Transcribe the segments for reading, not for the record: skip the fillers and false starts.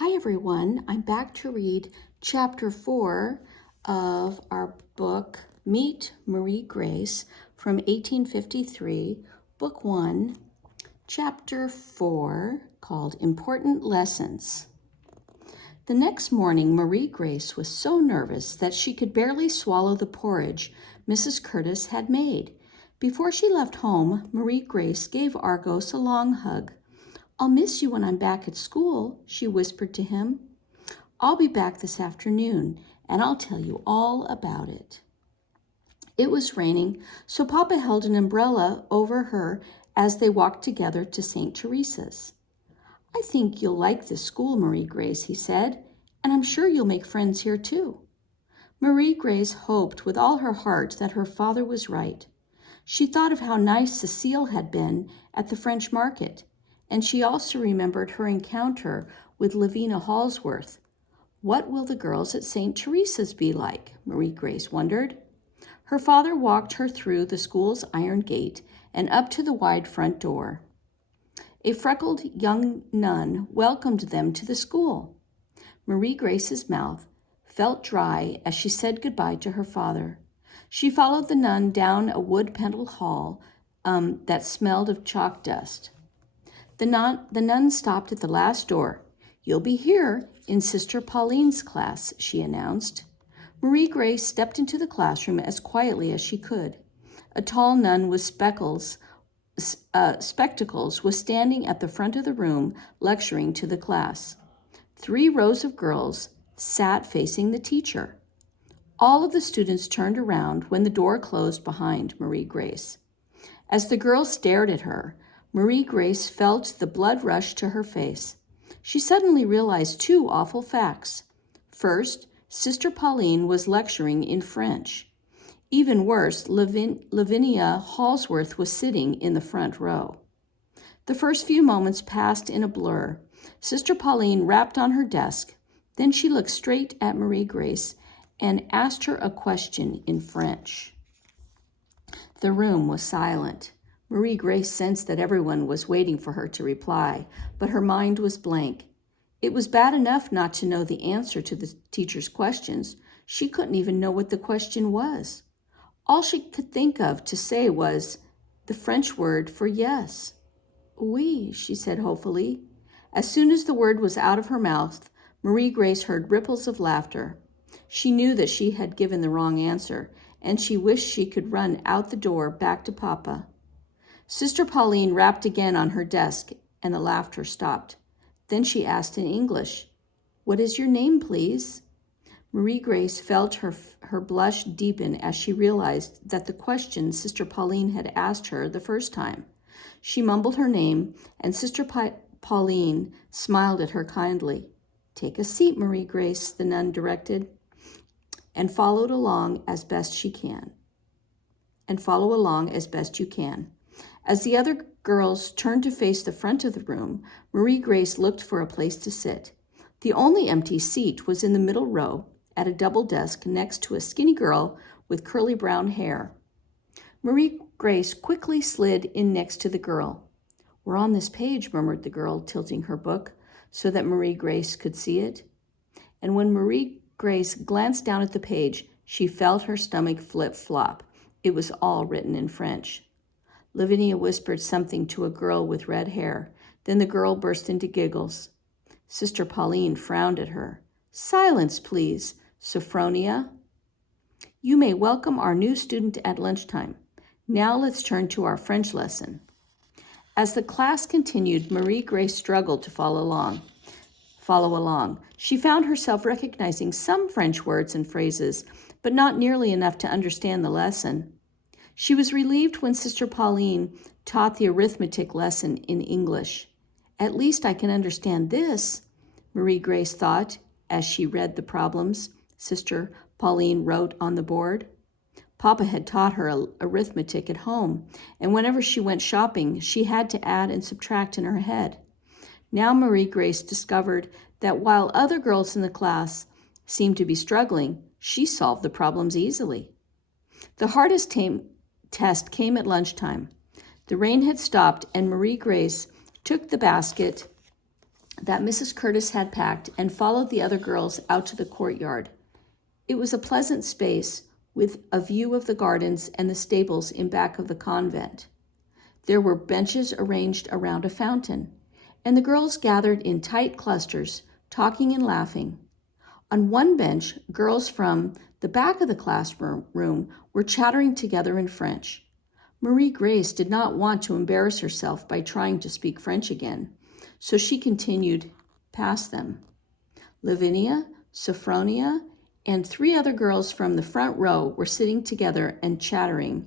Hi everyone, I'm back to read chapter 4 of our book Meet Marie Grace from 1853, book 1, chapter 4, called Important Lessons. The next morning, Marie Grace was so nervous that she could barely swallow the porridge Mrs. Curtis had made. Before she left home, Marie Grace gave Argos a long hug. "I'll miss you when I'm back at school," she whispered to him. "I'll be back this afternoon, and I'll tell you all about it." It was raining, so Papa held an umbrella over her as they walked together to St. Teresa's. "I think you'll like this school, Marie Grace," he said, "and I'm sure you'll make friends here too." Marie Grace hoped with all her heart that her father was right. She thought of how nice Cecile had been at the French market, and she also remembered her encounter with Lavinia Halsworth. What will the girls at St. Teresa's be like? Marie Grace wondered. Her father walked her through the school's iron gate and up to the wide front door. A freckled young nun welcomed them to the school. Marie Grace's mouth felt dry as she said goodbye to her father. She followed the nun down a wood-paneled hall that smelled of chalk dust. The nun stopped at the last door. "You'll be here in Sister Pauline's class," she announced. Marie Grace stepped into the classroom as quietly as she could. A tall nun with spectacles was standing at the front of the room lecturing to the class. 3 rows of girls sat facing the teacher. All of the students turned around when the door closed behind Marie Grace. As the girls stared at her, Marie Grace felt the blood rush to her face. She suddenly realized 2 awful facts. First, Sister Pauline was lecturing in French. Even worse, Lavinia Halsworth was sitting in the front row. The first few moments passed in a blur. Sister Pauline rapped on her desk. Then she looked straight at Marie Grace and asked her a question in French. The room was silent. Marie Grace sensed that everyone was waiting for her to reply, but her mind was blank. It was bad enough not to know the answer to the teacher's questions. She couldn't even know what the question was. All she could think of to say was the French word for yes. "Oui," she said hopefully. As soon as the word was out of her mouth, Marie Grace heard ripples of laughter. She knew that she had given the wrong answer, and she wished she could run out the door back to Papa. Sister Pauline rapped again on her desk, and the laughter stopped. Then she asked in English, "What is your name, please?" Marie Grace felt her blush deepen as she realized that the question Sister Pauline had asked her the first time. She mumbled her name, and Sister Pauline smiled at her kindly. "Take a seat, Marie Grace," the nun directed, and follow along as best you can. As the other girls turned to face the front of the room, Marie Grace looked for a place to sit. The only empty seat was in the middle row at a double desk next to a skinny girl with curly brown hair. Marie Grace quickly slid in next to the girl. "We're on this page," murmured the girl, tilting her book so that Marie Grace could see it. And when Marie Grace glanced down at the page, she felt her stomach flip-flop. It was all written in French. Lavinia whispered something to a girl with red hair. Then the girl burst into giggles. Sister Pauline frowned at her. "Silence, please, Sophronia. You may welcome our new student at lunchtime. Now let's turn to our French lesson." As the class continued, Marie Grace struggled to follow along. She found herself recognizing some French words and phrases, but not nearly enough to understand the lesson. She was relieved when Sister Pauline taught the arithmetic lesson in English. "At least I can understand this," Marie Grace thought as she read the problems Sister Pauline wrote on the board. Papa had taught her arithmetic at home, and whenever she went shopping, she had to add and subtract in her head. Now Marie Grace discovered that while other girls in the class seemed to be struggling, she solved the problems easily. The hardest test came at lunchtime. The rain had stopped, and Marie Grace took the basket that Mrs. Curtis had packed and followed the other girls out to the courtyard. It was a pleasant space with a view of the gardens and the stables in back of the convent. There were benches arranged around a fountain, and the girls gathered in tight clusters, talking and laughing. On one bench, girls from the back of the classroom were chattering together in French. Marie Grace did not want to embarrass herself by trying to speak French again, so she continued past them. Lavinia, Sophronia, and 3 other girls from the front row were sitting together and chatting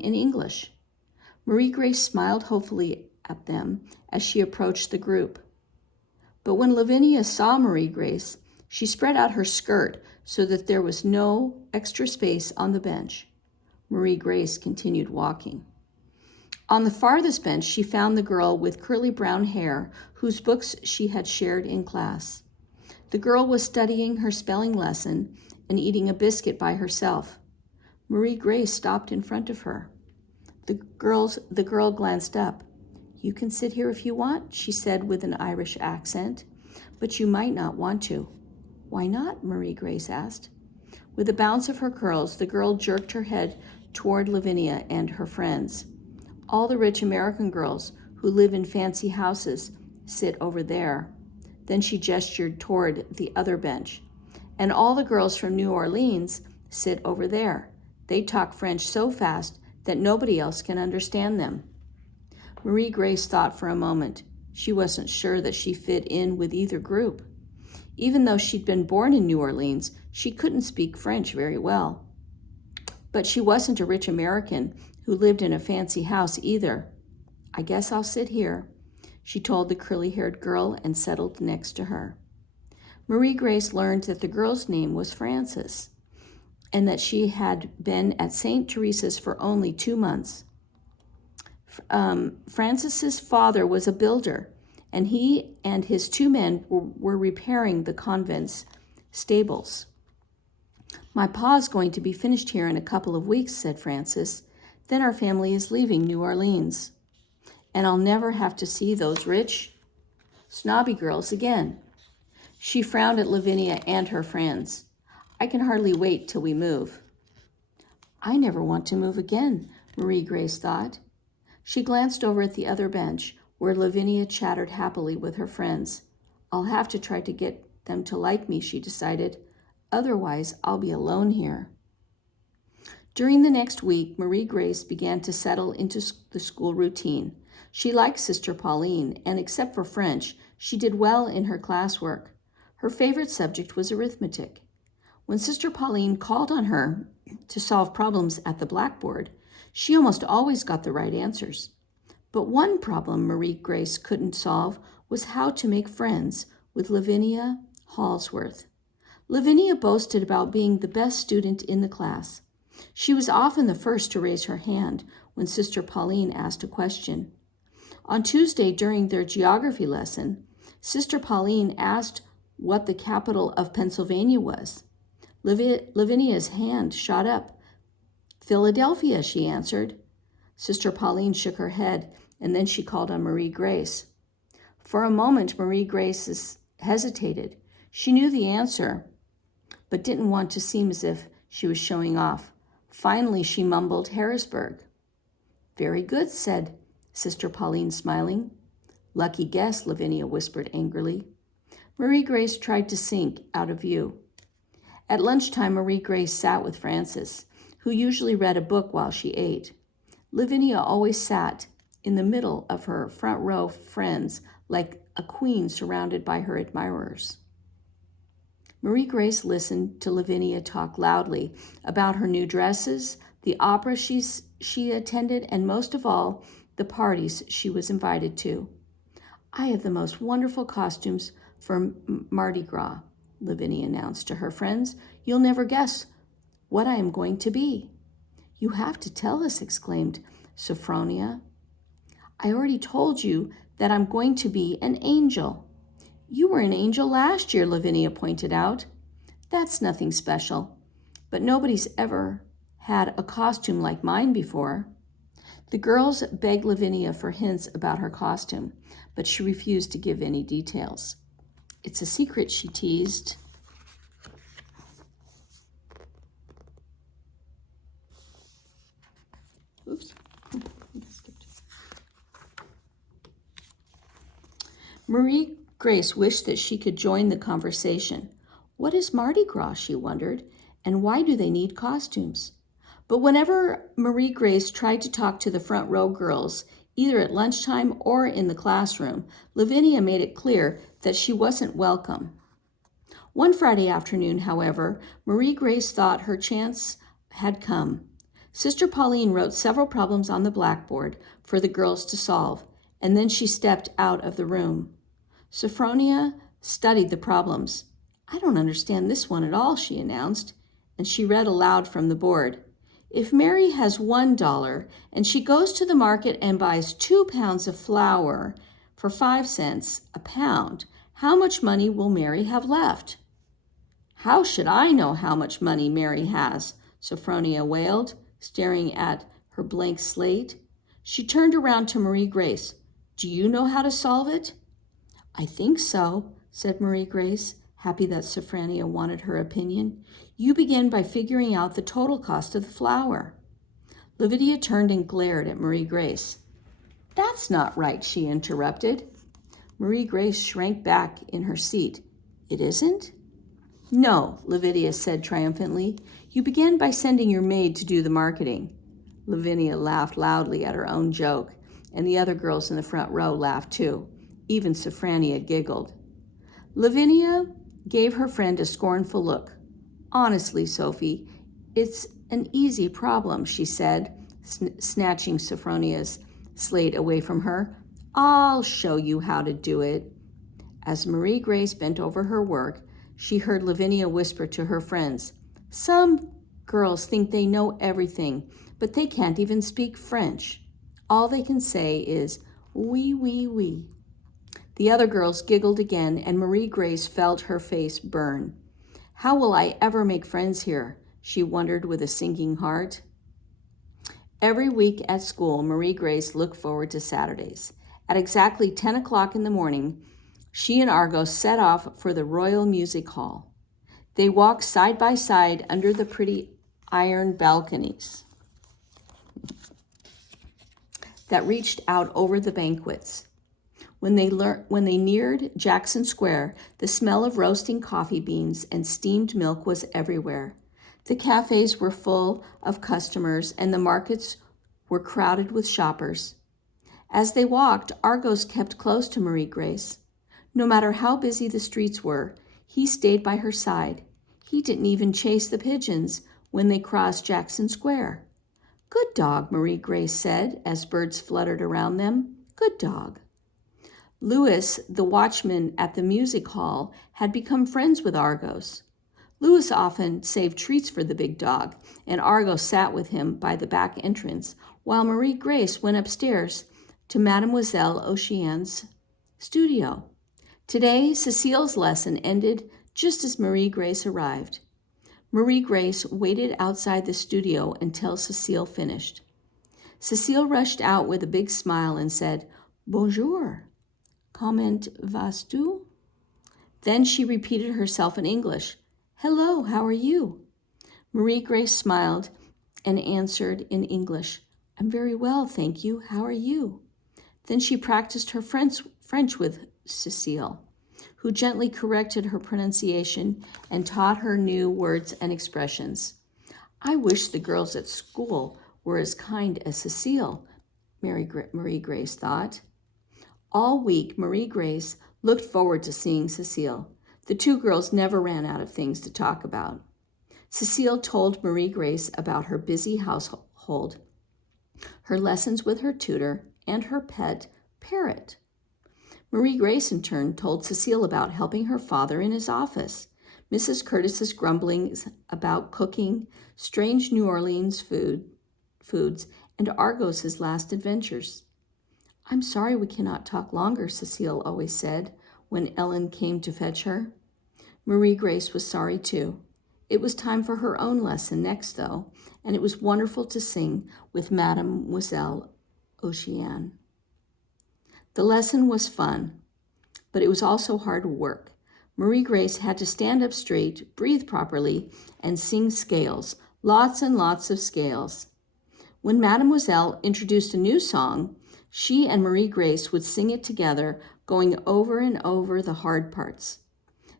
in English. Marie Grace smiled hopefully at them as she approached the group. But when Lavinia saw Marie Grace, she spread out her skirt so that there was no extra space on the bench. Marie Grace continued walking. On the farthest bench, she found the girl with curly brown hair whose books she had shared in class. The girl was studying her spelling lesson and eating a biscuit by herself. Marie Grace stopped in front of her. The girl glanced up. "You can sit here if you want," she said with an Irish accent, "but you might not want to." "Why not?" Marie Grace asked. With a bounce of her curls, the girl jerked her head toward Lavinia and her friends. "All the rich American girls who live in fancy houses sit over there." Then she gestured toward the other bench. "And all the girls from New Orleans sit over there. They talk French so fast that nobody else can understand them." Marie Grace thought for a moment. She wasn't sure that she fit in with either group. Even though she'd been born in New Orleans, she couldn't speak French very well. But she wasn't a rich American who lived in a fancy house either. "I guess I'll sit here," she told the curly-haired girl and settled next to her. Marie Grace learned that the girl's name was Frances and that she had been at St. Teresa's for only 2 months. Frances's father was a builder, and he and his 2 men were repairing the convent's stables. "My pa's going to be finished here in a couple of weeks," said Frances. "Then our family is leaving New Orleans, and I'll never have to see those rich, snobby girls again." She frowned at Lavinia and her friends. "I can hardly wait till we move." "I never want to move again," Marie Grace thought. She glanced over at the other bench, where Lavinia chattered happily with her friends. "I'll have to try to get them to like me," she decided. "Otherwise, I'll be alone here." During the next week, Marie Grace began to settle into the school routine. She liked Sister Pauline, and except for French, she did well in her classwork. Her favorite subject was arithmetic. When Sister Pauline called on her to solve problems at the blackboard, she almost always got the right answers. But one problem Marie Grace couldn't solve was how to make friends with Lavinia Halsworth. Lavinia boasted about being the best student in the class. She was often the first to raise her hand when Sister Pauline asked a question. On Tuesday, during their geography lesson, Sister Pauline asked what the capital of Pennsylvania was. Lavinia's hand shot up. "Philadelphia," she answered. Sister Pauline shook her head, and then she called on Marie Grace. For a moment, Marie Grace hesitated. She knew the answer, but didn't want to seem as if she was showing off. Finally, she mumbled, "Harrisburg." "Very good," said Sister Pauline, smiling. "Lucky guess," Lavinia whispered angrily. Marie Grace tried to sink out of view. At lunchtime, Marie Grace sat with Frances, who usually read a book while she ate. Lavinia always sat in the middle of her front row friends like a queen surrounded by her admirers. Marie Grace listened to Lavinia talk loudly about her new dresses, the opera she attended, and most of all, the parties she was invited to. "I have the most wonderful costumes for Mardi Gras," Lavinia announced to her friends. "You'll never guess what I am going to be." "You have to tell us," exclaimed Sophronia. "I already told you that I'm going to be an angel." "You were an angel last year," Lavinia pointed out. "That's nothing special, but nobody's ever had a costume like mine before." The girls begged Lavinia for hints about her costume, but she refused to give any details. It's a secret, she teased. Oops. Marie Grace wished that she could join the conversation. What is Mardi Gras, she wondered, and why do they need costumes? But whenever Marie Grace tried to talk to the front row girls, either at lunchtime or in the classroom, Lavinia made it clear that she wasn't welcome. One Friday afternoon, however, Marie Grace thought her chance had come. Sister Pauline wrote several problems on the blackboard for the girls to solve, and then she stepped out of the room. Sophronia studied the problems. I don't understand this one at all, she announced, and she read aloud from the board. If Mary has $1 and she goes to the market and buys 2 pounds of flour for 5 cents a pound, how much money will Mary have left? How should I know how much money Mary has? Sophronia wailed, staring at her blank slate. She turned around to Marie Grace. Do you know how to solve it? I think so, said Marie Grace, happy that Sophronia wanted her opinion. You begin by figuring out the total cost of the flour. Lavinia turned and glared at Marie Grace. That's not right, she interrupted. Marie Grace shrank back in her seat. It isn't? No, Lavinia said triumphantly. You began by sending your maid to do the marketing. Lavinia laughed loudly at her own joke, and the other girls in the front row laughed too. Even Sophronia giggled. Lavinia gave her friend a scornful look. Honestly, Sophie, it's an easy problem, she said, snatching Sophronia's slate away from her. I'll show you how to do it. As Marie Grace bent over her work, she heard Lavinia whisper to her friends, Some girls think they know everything, but they can't even speak French. All they can say is, oui, oui, oui. The other girls giggled again, and Marie Grace felt her face burn. How will I ever make friends here? She wondered with a sinking heart. Every week at school, Marie Grace looked forward to Saturdays. At exactly 10 o'clock in the morning, she and Argos set off for the Royal Music Hall. They walked side by side under the pretty iron balconies that reached out over the banquets. When they neared Jackson Square, the smell of roasting coffee beans and steamed milk was everywhere. The cafes were full of customers, and the markets were crowded with shoppers. As they walked, Argos kept close to Marie Grace. No matter how busy the streets were, he stayed by her side. He didn't even chase the pigeons when they crossed Jackson Square. Good dog, Marie Grace said, as birds fluttered around them. Good dog. Louis, the watchman at the music hall, had become friends with Argos. Louis often saved treats for the big dog, and Argos sat with him by the back entrance, while Marie Grace went upstairs to Mademoiselle Oceane's studio. Today, Cecile's lesson ended just as Marie Grace arrived. Marie Grace waited outside the studio until Cecile finished. Cecile rushed out with a big smile and said, Bonjour. Comment vas-tu? Then she repeated herself in English. Hello, how are you? Marie Grace smiled and answered in English. I'm very well, thank you. How are you? Then she practiced her French with Cecile, who gently corrected her pronunciation and taught her new words and expressions. I wish the girls at school were as kind as Cecile, Marie Grace thought. All week, Marie Grace looked forward to seeing Cecile. The two girls never ran out of things to talk about. Cecile told Marie Grace about her busy household, her lessons with her tutor, and her pet parrot. Marie Grace, in turn, told Cecile about helping her father in his office, Mrs. Curtis's grumblings about cooking, strange New Orleans foods, and Argos's last adventures. I'm sorry we cannot talk longer, Cecile always said when Ellen came to fetch her. Marie Grace was sorry too. It was time for her own lesson next, though, and it was wonderful to sing with Mademoiselle Oceane. The lesson was fun, but it was also hard work. Marie Grace had to stand up straight, breathe properly, and sing scales, lots and lots of scales. When Mademoiselle introduced a new song, she and Marie Grace would sing it together, going over and over the hard parts.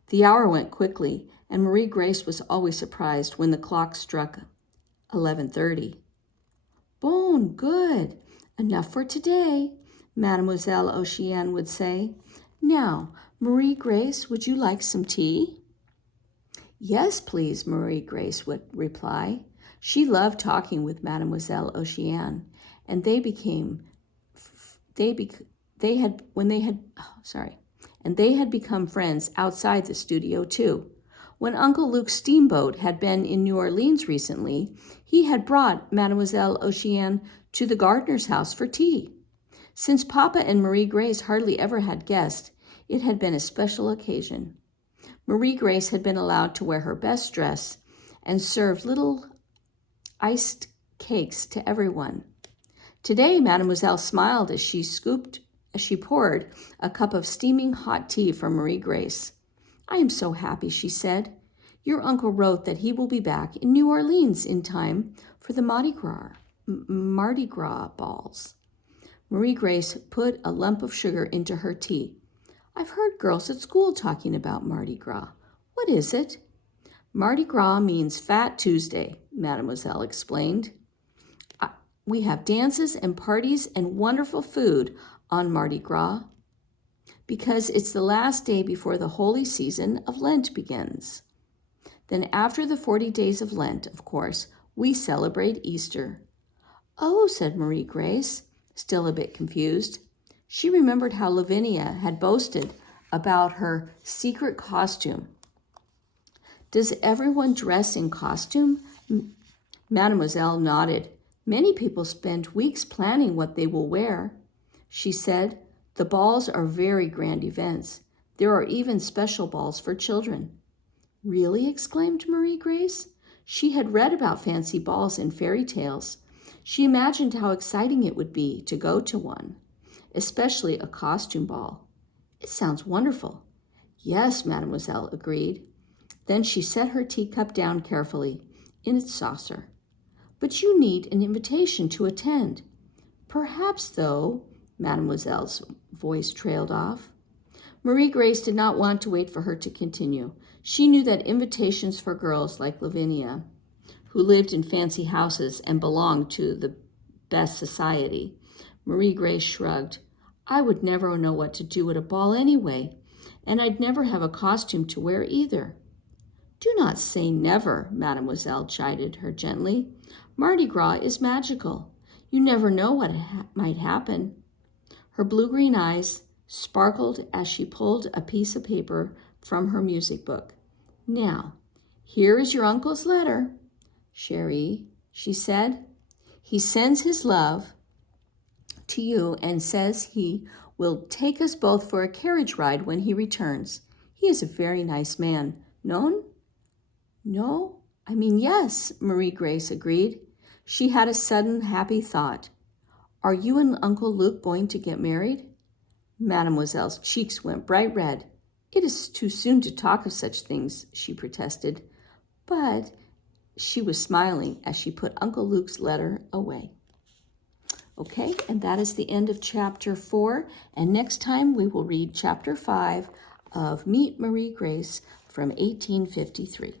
The hour went quickly, and Marie Grace was always surprised when the clock struck 11:30. Bon, good. Enough for today, Mademoiselle Oceane would say. Now, Marie Grace, would you like some tea? Yes, please, Marie Grace would reply. She loved talking with Mademoiselle Oceane, and they had become friends outside the studio too. When Uncle Luke's steamboat had been in New Orleans recently, he had brought Mademoiselle Oceane to the gardener's house for tea. Since Papa and Marie Grace hardly ever had guests, it had been a special occasion. Marie Grace had been allowed to wear her best dress and served little iced cakes to everyone. Today, Mademoiselle smiled as she poured a cup of steaming hot tea for Marie Grace. I am so happy, she said. Your uncle wrote that he will be back in New Orleans in time for the Mardi Gras balls. Marie Grace put a lump of sugar into her tea. I've heard girls at school talking about Mardi Gras. What is it? Mardi Gras means Fat Tuesday, Mademoiselle explained. We have dances and parties and wonderful food on Mardi Gras because it's the last day before the holy season of Lent begins. Then after the 40 days of Lent, of course, we celebrate Easter. Oh, said Marie Grace, still a bit confused. She remembered how Lavinia had boasted about her secret costume. Does everyone dress in costume? Mademoiselle nodded. Many people spend weeks planning what they will wear. She said, the balls are very grand events. There are even special balls for children. Really? Exclaimed Marie Grace. She had read about fancy balls in fairy tales. She imagined how exciting it would be to go to one, especially a costume ball. It sounds wonderful. Yes, Mademoiselle agreed. Then she set her teacup down carefully in its saucer. But you need an invitation to attend. Perhaps, though, Mademoiselle's voice trailed off. Marie Grace did not want to wait for her to continue. She knew that invitations for girls like Lavinia, who lived in fancy houses and belonged to the best society. Marie Grace shrugged. I would never know what to do at a ball anyway, and I'd never have a costume to wear either. Do not say never, Mademoiselle chided her gently. Mardi Gras is magical. You never know what might happen. Her blue-green eyes sparkled as she pulled a piece of paper from her music book. Now, here is your uncle's letter, Chérie, she said. He sends his love to you and says he will take us both for a carriage ride when he returns. He is a very nice man. No, yes, Marie Grace agreed. She had a sudden happy thought. Are you and Uncle Luke going to get married? Mademoiselle's cheeks went bright red. It is too soon to talk of such things, she protested. But she was smiling as she put Uncle Luke's letter away. Okay, and that is the end of chapter 4. And next time we will read chapter 5 of Meet Marie Grace from 1853.